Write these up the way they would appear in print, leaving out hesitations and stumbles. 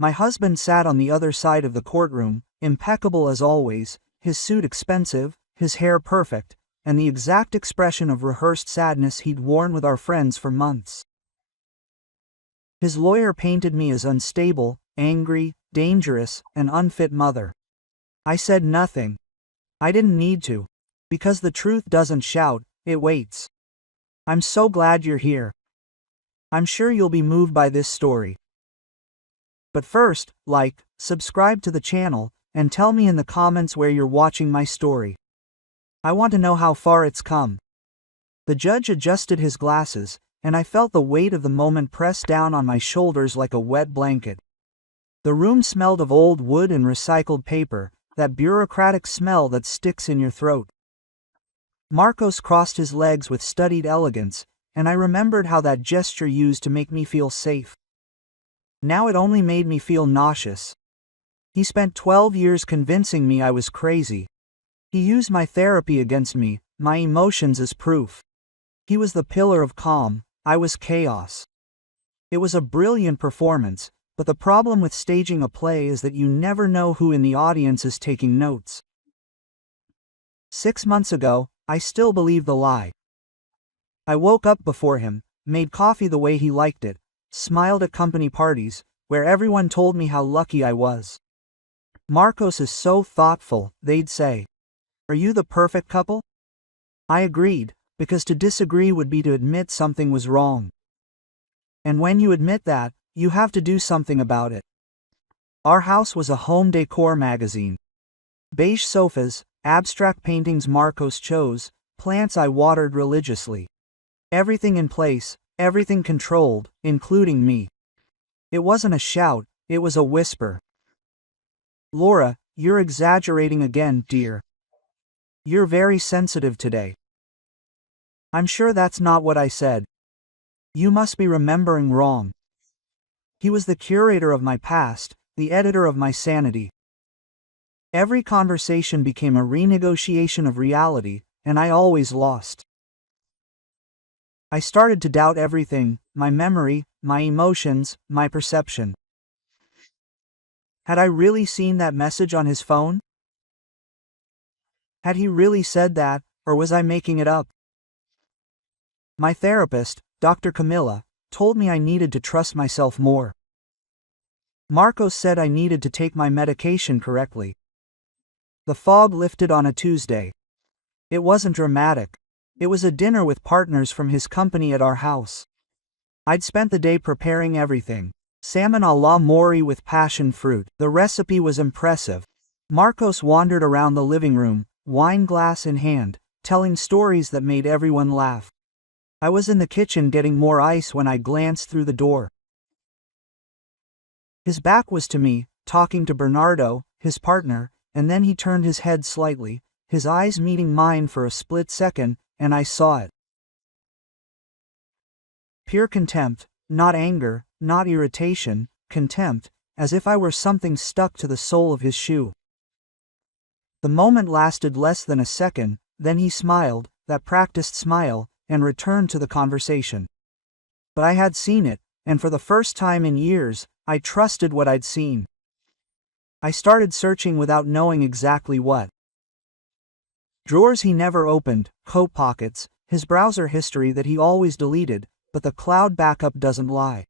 My husband sat on the other side of the courtroom, impeccable as always, his suit expensive, his hair perfect, and the exact expression of rehearsed sadness he'd worn with our friends for months. His lawyer painted me as unstable, angry, dangerous, and unfit mother. I said nothing. I didn't need to. Because the truth doesn't shout, it waits. I'm so glad you're here. I'm sure you'll be moved by this story. But first, like, subscribe to the channel, and tell me in the comments where you're watching my story. I want to know how far it's come. The judge adjusted his glasses, and I felt the weight of the moment press down on my shoulders like a wet blanket. The room smelled of old wood and recycled paper, that bureaucratic smell that sticks in your throat. Marcos crossed his legs with studied elegance, and I remembered how that gesture used to make me feel safe. Now it only made me feel nauseous. He spent 12 years convincing me I was crazy. He used my therapy against me, my emotions as proof. He was the pillar of calm, I was chaos. It was a brilliant performance, but the problem with staging a play is that you never know who in the audience is taking notes. 6 months ago, I still believed the lie. I woke up before him, made coffee the way he liked it, smiled at company parties, where everyone told me how lucky I was. Marcos is so thoughtful, they'd say. Are you the perfect couple? I agreed, because to disagree would be to admit something was wrong. And when you admit that, you have to do something about it. Our house was a home decor magazine. Beige sofas, abstract paintings Marcos chose, plants I watered religiously. Everything in place, everything controlled, including me. It wasn't a shout, it was a whisper. Laura, you're exaggerating again, dear. You're very sensitive today. I'm sure that's not what I said. You must be remembering wrong. He was the curator of my past, the editor of my sanity. Every conversation became a renegotiation of reality, and I always lost. I started to doubt everything, my memory, my emotions, my perception. Had I really seen that message on his phone? Had he really said that, or was I making it up? My therapist, Dr. Camilla, told me I needed to trust myself more. Marcos said I needed to take my medication correctly. The fog lifted on a Tuesday. It wasn't dramatic. It was a dinner with partners from his company at our house. I'd spent the day preparing everything. Salmon à la mori with passion fruit. The recipe was impressive. Marcos wandered around the living room, wine glass in hand, telling stories that made everyone laugh. I was in the kitchen getting more ice when I glanced through the door. His back was to me, talking to Bernardo, his partner, and then he turned his head slightly, his eyes meeting mine for a split second, and I saw it. Pure contempt, not anger, not irritation, contempt, as if I were something stuck to the sole of his shoe. The moment lasted less than a second, then he smiled, that practiced smile, and returned to the conversation. But I had seen it, and for the first time in years, I trusted what I'd seen. I started searching without knowing exactly what. Drawers he never opened, coat pockets, his browser history that he always deleted, but the cloud backup doesn't lie.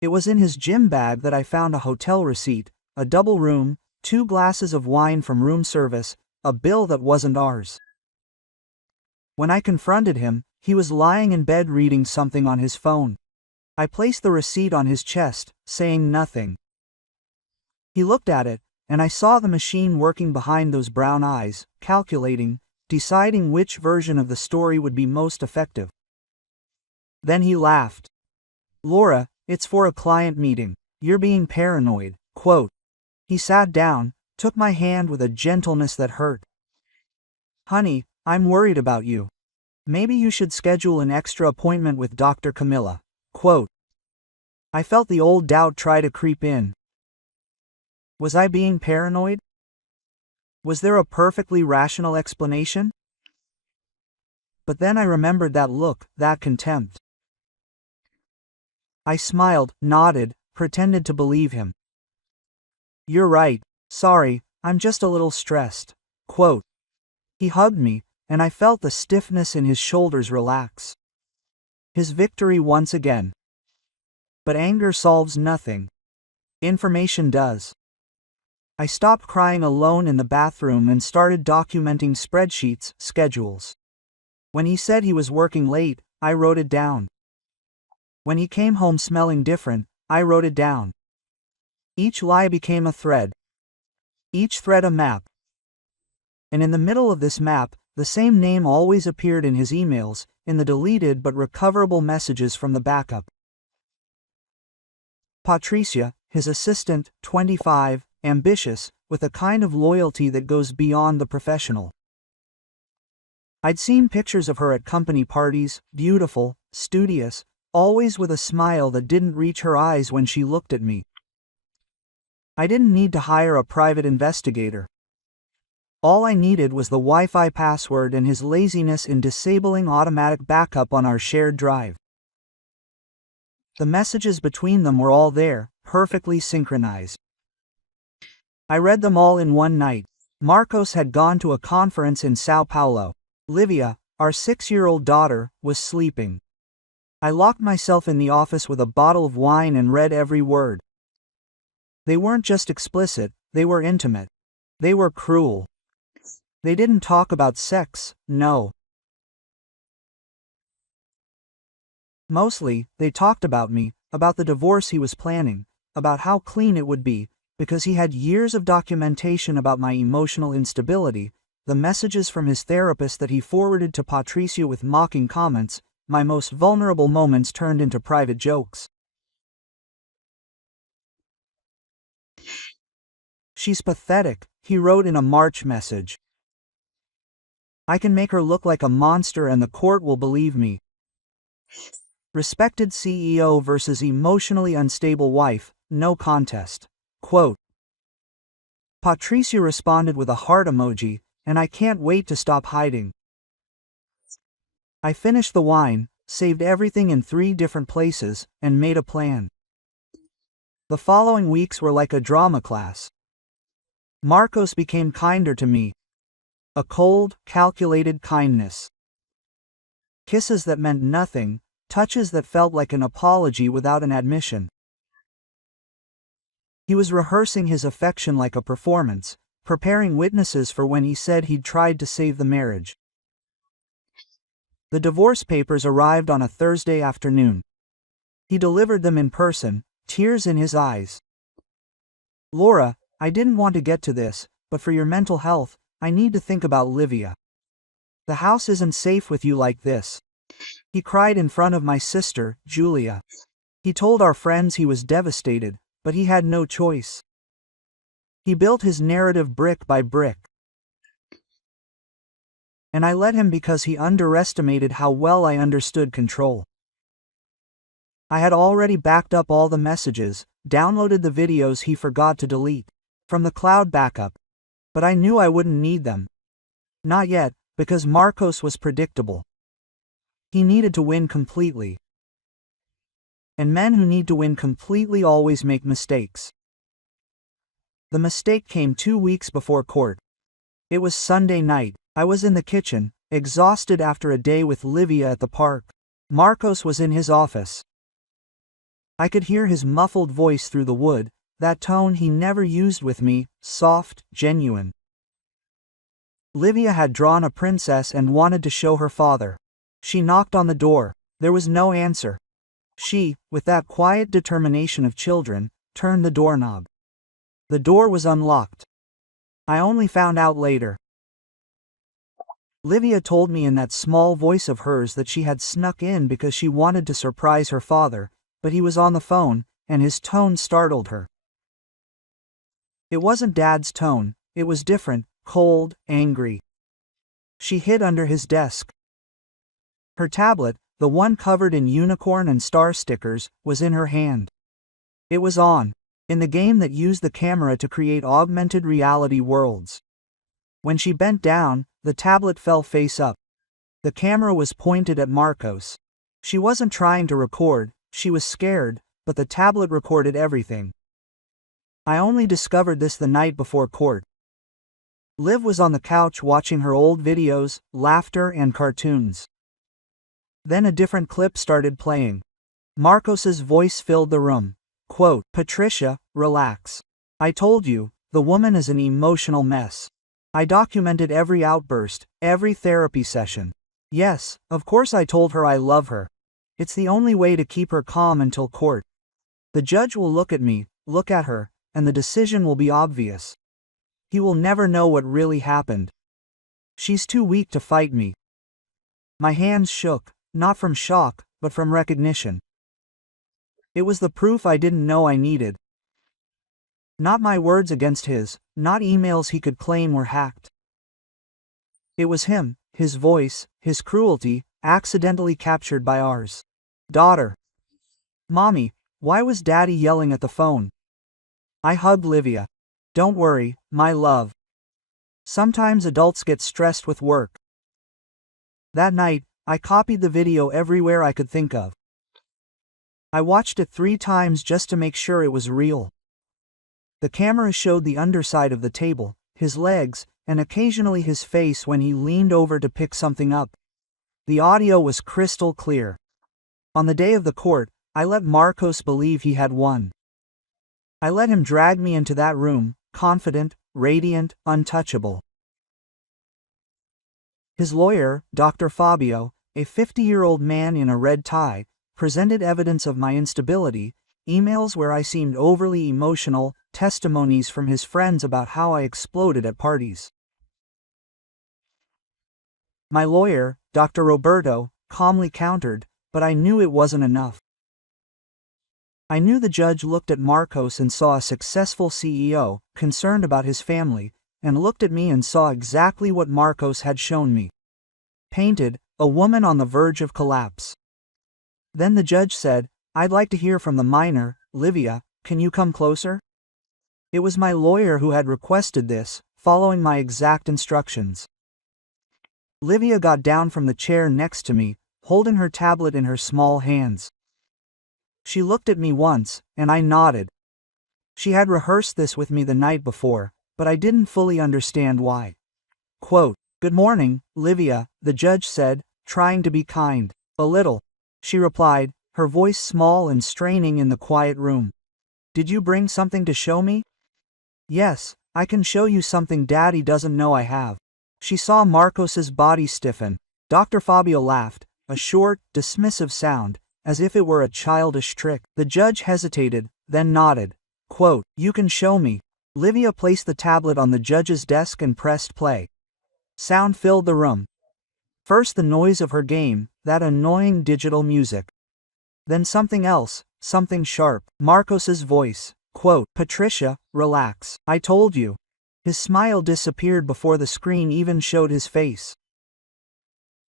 It was in his gym bag that I found a hotel receipt, a double room, 2 glasses of wine from room service, a bill that wasn't ours. When I confronted him, he was lying in bed reading something on his phone. I placed the receipt on his chest, saying nothing. He looked at it, and I saw the machine working behind those brown eyes, calculating, deciding which version of the story would be most effective. Then he laughed. Laura, it's for a client meeting. You're being paranoid, quote. He sat down, took my hand with a gentleness that hurt. Honey, I'm worried about you. Maybe you should schedule an extra appointment with Dr. Camilla, quote. I felt the old doubt try to creep in. Was I being paranoid? Was there a perfectly rational explanation? But then I remembered that look, that contempt. I smiled, nodded, pretended to believe him. "You're right, sorry, I'm just a little stressed." Quote. He hugged me, and I felt the stiffness in his shoulders relax. His victory once again. But anger solves nothing. Information does. I stopped crying alone in the bathroom and started documenting spreadsheets, schedules. When he said he was working late, I wrote it down. When he came home smelling different, I wrote it down. Each lie became a thread. Each thread a map. And in the middle of this map, the same name always appeared in his emails, in the deleted but recoverable messages from the backup. Patricia, his assistant, 25, ambitious, with a kind of loyalty that goes beyond the professional. I'd seen pictures of her at company parties, beautiful, studious, always with a smile that didn't reach her eyes when she looked at me. I didn't need to hire a private investigator. All I needed was the Wi-Fi password and his laziness in disabling automatic backup on our shared drive. The messages between them were all there, perfectly synchronized. I read them all in one night. Marcos had gone to a conference in Sao Paulo. Livia, our 6-year-old daughter, was sleeping. I locked myself in the office with a bottle of wine and read every word. They weren't just explicit, they were intimate. They were cruel. They didn't talk about sex, no. Mostly, they talked about me, about the divorce he was planning, about how clean it would be, because he had years of documentation about my emotional instability, the messages from his therapist that he forwarded to Patricia with mocking comments, my most vulnerable moments turned into private jokes. "She's pathetic," he wrote in a March message. "I can make her look like a monster and the court will believe me." Respected CEO versus emotionally unstable wife, no contest. Quote. Patricia responded with a heart emoji, and I can't wait to stop hiding. I finished the wine, saved everything in 3 different places, and made a plan. The following weeks were like a drama class. Marcos became kinder to me. A cold, calculated kindness. Kisses that meant nothing, touches that felt like an apology without an admission. He was rehearsing his affection like a performance, preparing witnesses for when he said he'd tried to save the marriage. The divorce papers arrived on a Thursday afternoon. He delivered them in person, tears in his eyes. "Laura, I didn't want to get to this, but for your mental health, I need to think about Livia. The house isn't safe with you like this." He cried in front of my sister, Julia. He told our friends he was devastated, but he had no choice. He built his narrative brick by brick. And I let him because he underestimated how well I understood control. I had already backed up all the messages, downloaded the videos he forgot to delete, from the cloud backup. But I knew I wouldn't need them. Not yet, because Marcos was predictable. He needed to win completely. And men who need to win completely always make mistakes. The mistake came 2 weeks before court. It was Sunday night. I was in the kitchen, exhausted after a day with Livia at the park. Marcos was in his office. I could hear his muffled voice through the wood, that tone he never used with me, soft, genuine. Livia had drawn a princess and wanted to show her father. She knocked on the door. There was no answer. She, with that quiet determination of children, turned the doorknob. The door was unlocked. I only found out later. Livia told me in that small voice of hers that she had snuck in because she wanted to surprise her father, but he was on the phone, and his tone startled her. It wasn't Dad's tone, it was different, cold, angry. She hid under his desk. Her tablet, the one covered in unicorn and star stickers, was in her hand. It was on, in the game that used the camera to create augmented reality worlds. When she bent down, the tablet fell face up. The camera was pointed at Marcos. She wasn't trying to record, she was scared, but the tablet recorded everything. I only discovered this the night before court. Liv was on the couch watching her old videos, laughter and cartoons. Then a different clip started playing. Marcos's voice filled the room. Quote, "Patricia, relax. I told you, the woman is an emotional mess. I documented every outburst, every therapy session. Yes, of course I told her I love her. It's the only way to keep her calm until court. The judge will look at me, look at her, and the decision will be obvious. He will never know what really happened. She's too weak to fight me." My hands shook, not from shock, but from recognition. It was the proof I didn't know I needed. Not my words against his, not emails he could claim were hacked. It was him, his voice, his cruelty, accidentally captured by ours. Daughter. Mommy, why was Daddy yelling at the phone? I hugged Livia. Don't worry, my love. Sometimes adults get stressed with work. That night, I copied the video everywhere I could think of. I watched it 3 times just to make sure it was real. The camera showed the underside of the table, his legs, and occasionally his face when he leaned over to pick something up. The audio was crystal clear. On the day of the court, I let Marcos believe he had won. I let him drag me into that room, confident, radiant, untouchable. His lawyer, Dr. Fabio, a 50-year-old man in a red tie, presented evidence of my instability, emails where I seemed overly emotional, testimonies from his friends about how I exploded at parties. My lawyer, Dr. Roberto, calmly countered, but I knew it wasn't enough. I knew the judge looked at Marcos and saw a successful CEO, concerned about his family, and looked at me and saw exactly what Marcos had shown me. Painted, a woman on the verge of collapse. Then the judge said, "I'd like to hear from the minor, Livia, can you come closer?" It was my lawyer who had requested this, following my exact instructions. Livia got down from the chair next to me, holding her tablet in her small hands. She looked at me once, and I nodded. She had rehearsed this with me the night before, but I didn't fully understand why. Quote, "Good morning, Livia," the judge said, trying to be kind. "A little," she replied, her voice small and straining in the quiet room. "Did you bring something to show me?" "Yes, I can show you something Daddy doesn't know I have." She saw Marcos's body stiffen. Dr. Fabio laughed, a short, dismissive sound, as if it were a childish trick. The judge hesitated, then nodded. Quote, "You can show me." Livia placed the tablet on the judge's desk and pressed play. Sound filled the room. First the noise of her game, that annoying digital music. Then something else, something sharp. Marcos's voice. Quote, "Patricia, relax. I told you." His smile disappeared before the screen even showed his face.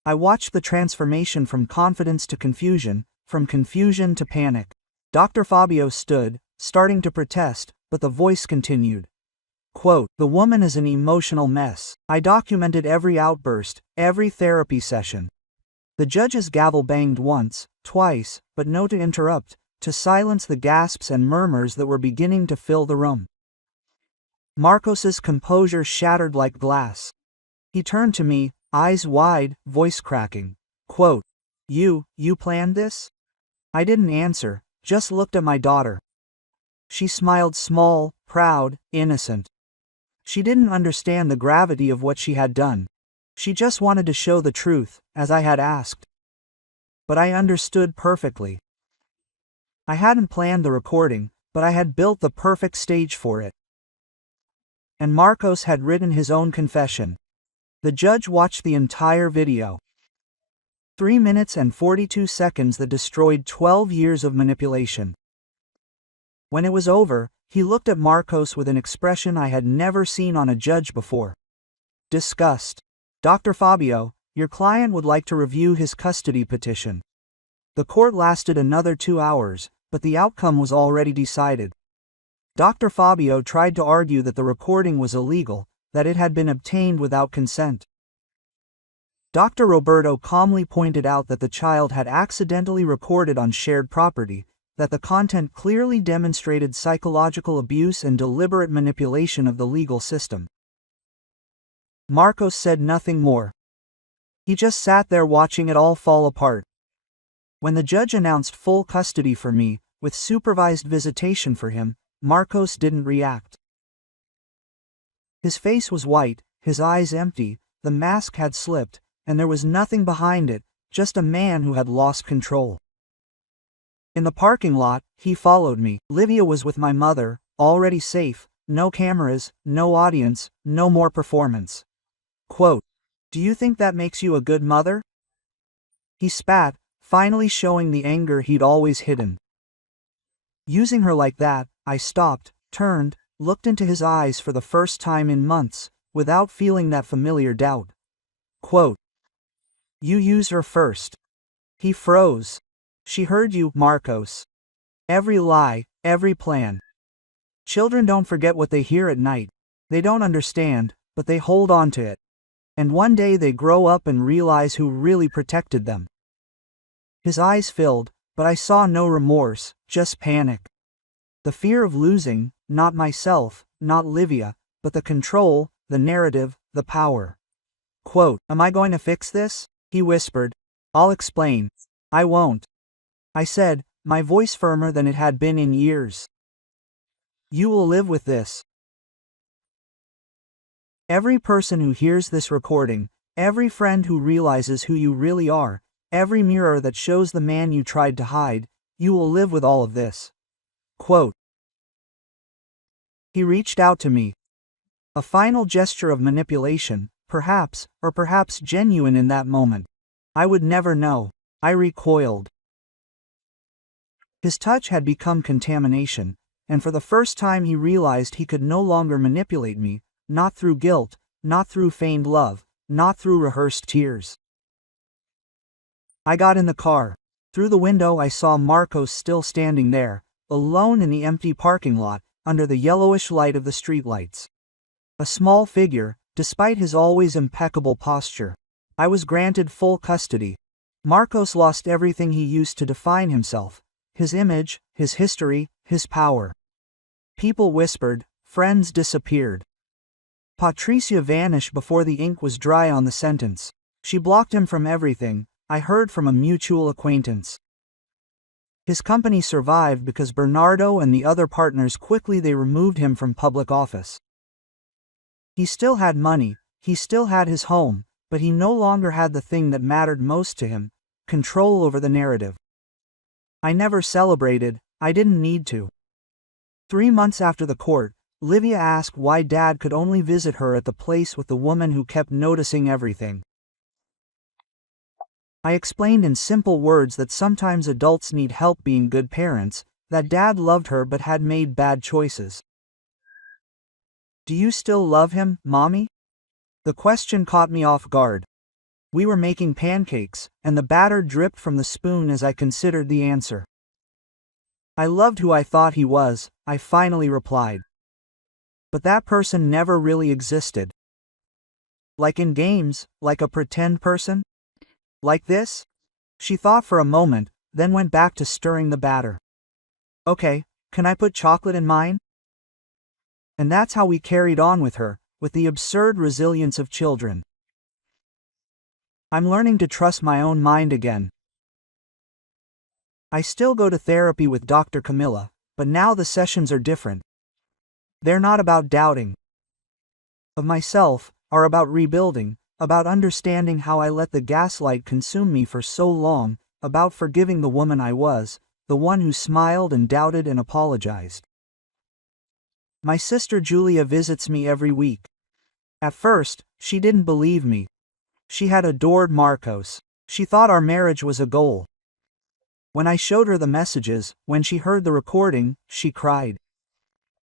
I watched the transformation from confidence to confusion, from confusion to panic. Dr. Fabio stood, starting to protest, but the voice continued. Quote, "The woman is an emotional mess. I documented every outburst, every therapy session." The judge's gavel banged once, twice, but no to interrupt, to silence the gasps and murmurs that were beginning to fill the room. Marcos's composure shattered like glass. He turned to me, eyes wide, voice cracking. Quote, You planned this?" I didn't answer, just looked at my daughter. She smiled small, proud, innocent. She didn't understand the gravity of what she had done. She just wanted to show the truth, as I had asked. But I understood perfectly. I hadn't planned the recording, but I had built the perfect stage for it. And Marcos had written his own confession. The judge watched the entire video. 3 minutes and 42 seconds that destroyed 12 years of manipulation. When it was over, he looked at Marcos with an expression I had never seen on a judge before. Disgust. "Dr. Fabio, your client would like to review his custody petition." The court lasted another 2 hours, but the outcome was already decided. Dr. Fabio tried to argue that the recording was illegal, that it had been obtained without consent. Dr. Roberto calmly pointed out that the child had accidentally recorded on shared property, that the content clearly demonstrated psychological abuse and deliberate manipulation of the legal system. Marcos said nothing more. He just sat there watching it all fall apart. When the judge announced full custody for me, with supervised visitation for him, Marcos didn't react. His face was white, his eyes empty, the mask had slipped, and there was nothing behind it, just a man who had lost control. In the parking lot, he followed me. Livia was with my mother, already safe, no cameras, no audience, no more performance. Quote, "Do you think that makes you a good mother?" He spat, finally showing the anger he'd always hidden. Using her like that, I stopped, turned, looked into his eyes for the first time in months, without feeling that familiar doubt. Quote, "You use her first." He froze. "She heard you, Marcos. Every lie, every plan. Children don't forget what they hear at night. They don't understand, but they hold on to it. And one day they grow up and realize who really protected them." His eyes filled, but I saw no remorse, just panic. The fear of losing, not myself, not Livia, but the control, the narrative, the power. Quote, "Am I going to fix this?" he whispered. "I'll explain." "I won't," I said, my voice firmer than it had been in years. "You will live with this." Every person who hears this recording, every friend who realizes who you really are, every mirror that shows the man you tried to hide, you will live with all of this. Quote. He reached out to me. A final gesture of manipulation, perhaps, or perhaps genuine in that moment. I would never know. I recoiled. His touch had become contamination, and for the first time he realized he could no longer manipulate me, not through guilt, not through feigned love, not through rehearsed tears. I got in the car. Through the window I saw Marcos still standing there, alone in the empty parking lot, under the yellowish light of the streetlights. A small figure, despite his always impeccable posture. I was granted full custody. Marcos lost everything he used to define himself. His image, his history, his power. People whispered, friends disappeared. Patricia vanished before the ink was dry on the sentence. She blocked him from everything, I heard from a mutual acquaintance. His company survived because Bernardo and the other partners quickly removed him from public office. He still had money, he still had his home, but he no longer had the thing that mattered most to him, control over the narrative. I never celebrated, I didn't need to. 3 months after the court, Livia asked why Dad could only visit her at the place with the woman who kept noticing everything. I explained in simple words that sometimes adults need help being good parents, that Dad loved her but had made bad choices. Do you still love him, Mommy? The question caught me off guard. We were making pancakes, and the batter dripped from the spoon as I considered the answer. I loved who I thought he was, I finally replied. But that person never really existed. Like in games, like a pretend person? Like this? She thought for a moment, then went back to stirring the batter. Okay, can I put chocolate in mine? And that's how we carried on with her, with the absurd resilience of children. I'm learning to trust my own mind again. I still go to therapy with Dr. Camilla, but now the sessions are different. They're not about doubting of myself, are about rebuilding, about understanding how I let the gaslight consume me for so long, about forgiving the woman I was, the one who smiled and doubted and apologized. My sister Julia visits me every week. At first, she didn't believe me. She had adored Marcos. She thought our marriage was a goal. When I showed her the messages, when she heard the recording, she cried.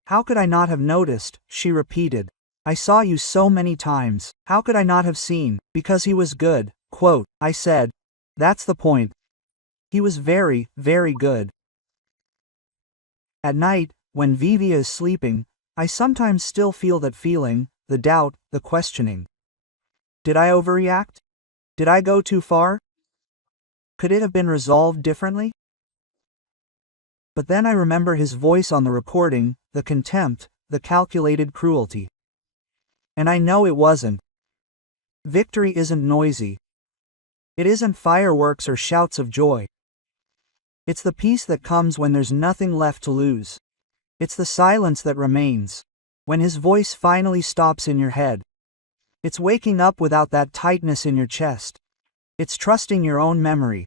How could I not have noticed, she repeated. I saw you so many times, how could I not have seen, because he was good, quote, I said. That's the point. He was very, very good. At night, when Vivia is sleeping, I sometimes still feel that feeling, the doubt, the questioning. Did I overreact? Did I go too far? Could it have been resolved differently? But then I remember his voice on the recording, the contempt, the calculated cruelty. And I know it wasn't. Victory isn't noisy. It isn't fireworks or shouts of joy. It's the peace that comes when there's nothing left to lose. It's the silence that remains. When his voice finally stops in your head. It's waking up without that tightness in your chest. It's trusting your own memory.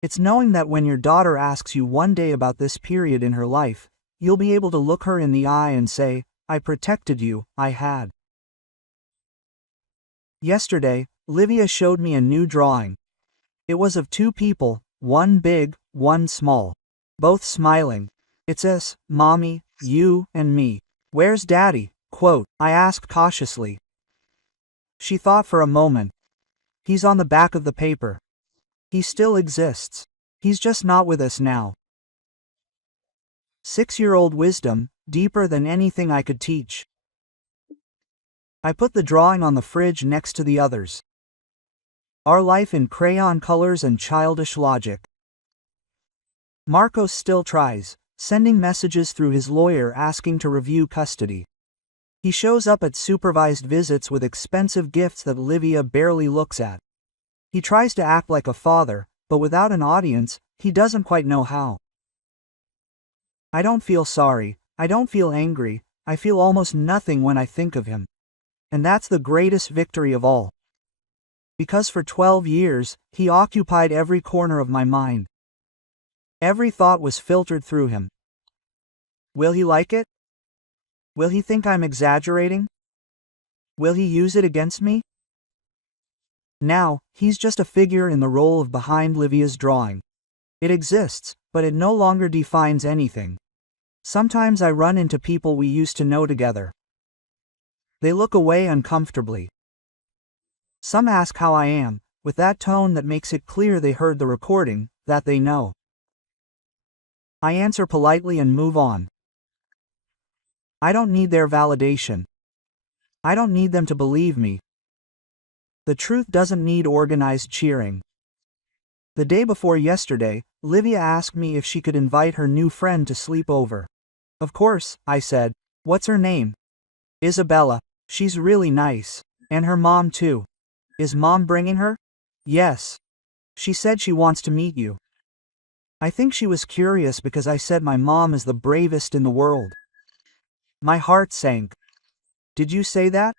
It's knowing that when your daughter asks you one day about this period in her life, you'll be able to look her in the eye and say, I protected you, I had. Yesterday, Livia showed me a new drawing. It was of two people, one big, one small. Both smiling. It says, Mommy, you, and me. Where's Daddy? Quote, I asked cautiously. She thought for a moment. He's on the back of the paper. He still exists. He's just not with us now. 6-year-old wisdom, deeper than anything I could teach. I put the drawing on the fridge next to the others. Our life in crayon colors and childish logic. Marcos still tries, sending messages through his lawyer asking to review custody. He shows up at supervised visits with expensive gifts that Livia barely looks at. He tries to act like a father, but without an audience, he doesn't quite know how. I don't feel sorry, I don't feel angry, I feel almost nothing when I think of him. And that's the greatest victory of all. Because for 12 years, he occupied every corner of my mind. Every thought was filtered through him. Will he like it? Will he think I'm exaggerating? Will he use it against me? Now, he's just a figure in the role of behind Livia's drawing. It exists, but it no longer defines anything. Sometimes I run into people we used to know together. They look away uncomfortably. Some ask how I am, with that tone that makes it clear they heard the recording, that they know. I answer politely and move on. I don't need their validation. I don't need them to believe me. The truth doesn't need organized cheering. The day before yesterday, Livia asked me if she could invite her new friend to sleep over. Of course, I said. What's her name? Isabella. She's really nice. And her mom too. Is Mom bringing her? Yes. She said she wants to meet you. I think she was curious because I said my mom is the bravest in the world. My heart sank. Did you say that?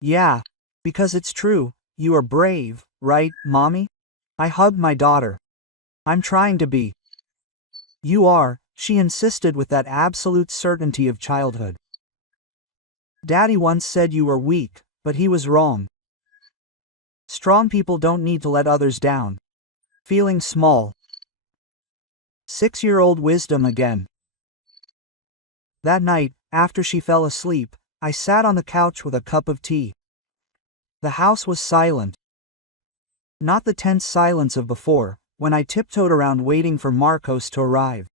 Yeah. Because it's true, you are brave, right, Mommy? I hugged my daughter. I'm trying to be. You are, she insisted with that absolute certainty of childhood. Daddy once said you were weak, but he was wrong. Strong people don't need to let others down. Feeling small. 6-year-old wisdom again. That night, after she fell asleep, I sat on the couch with a cup of tea. The house was silent. Not the tense silence of before, when I tiptoed around waiting for Marcos to arrive.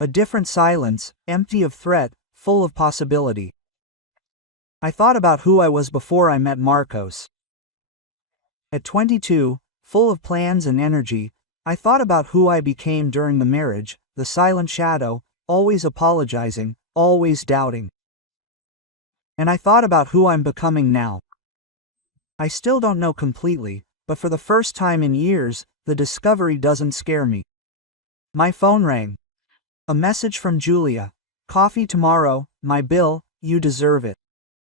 A different silence, empty of threat, full of possibility. I thought about who I was before I met Marcos. At 22, full of plans and energy, I thought about who I became during the marriage, the silent shadow, always apologizing, always doubting. And I thought about who I'm becoming now. I still don't know completely, but for the first time in years, the discovery doesn't scare me. My phone rang. A message from Julia. Coffee tomorrow, my bill, you deserve it.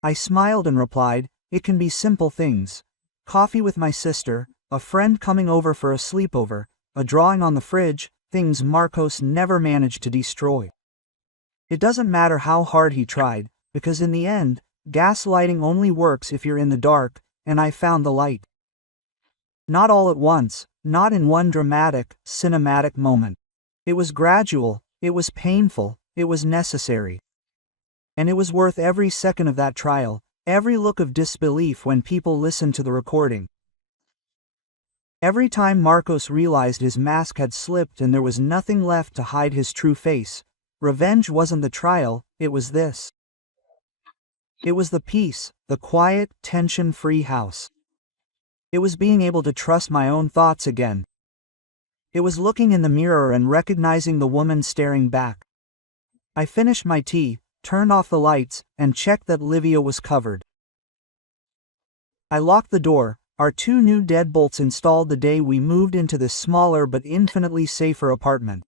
I smiled and replied, it can be simple things. Coffee with my sister, a friend coming over for a sleepover, a drawing on the fridge, things Marcos never managed to destroy. It doesn't matter how hard he tried, because in the end, gaslighting only works if you're in the dark, and I found the light. Not all at once, not in one dramatic, cinematic moment. It was gradual, it was painful, it was necessary. And it was worth every second of that trial, every look of disbelief when people listened to the recording. Every time Marcos realized his mask had slipped and there was nothing left to hide his true face, revenge wasn't the trial, it was this. It was the peace, the quiet, tension-free house. It was being able to trust my own thoughts again. It was looking in the mirror and recognizing the woman staring back. I finished my tea, turned off the lights, and checked that Livia was covered. I locked the door, our 2 new deadbolts installed the day we moved into this smaller but infinitely safer apartment.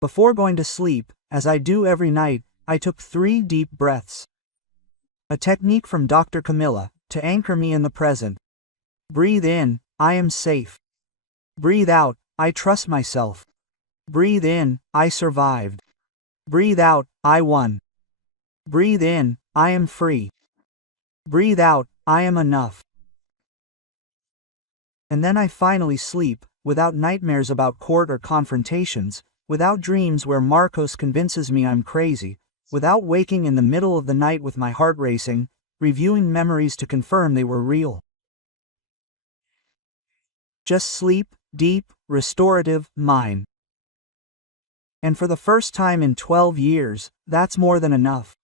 Before going to sleep, as I do every night, I took 3 deep breaths. A technique from Dr. Camilla, to anchor me in the present. Breathe in, I am safe. Breathe out, I trust myself. Breathe in, I survived. Breathe out, I won. Breathe in, I am free. Breathe out, I am enough. And then I finally sleep, without nightmares about court or confrontations, without dreams where Marcos convinces me I'm crazy, without waking in the middle of the night with my heart racing, reviewing memories to confirm they were real. Just sleep, deep, restorative, mine. And for the first time in 12 years, that's more than enough.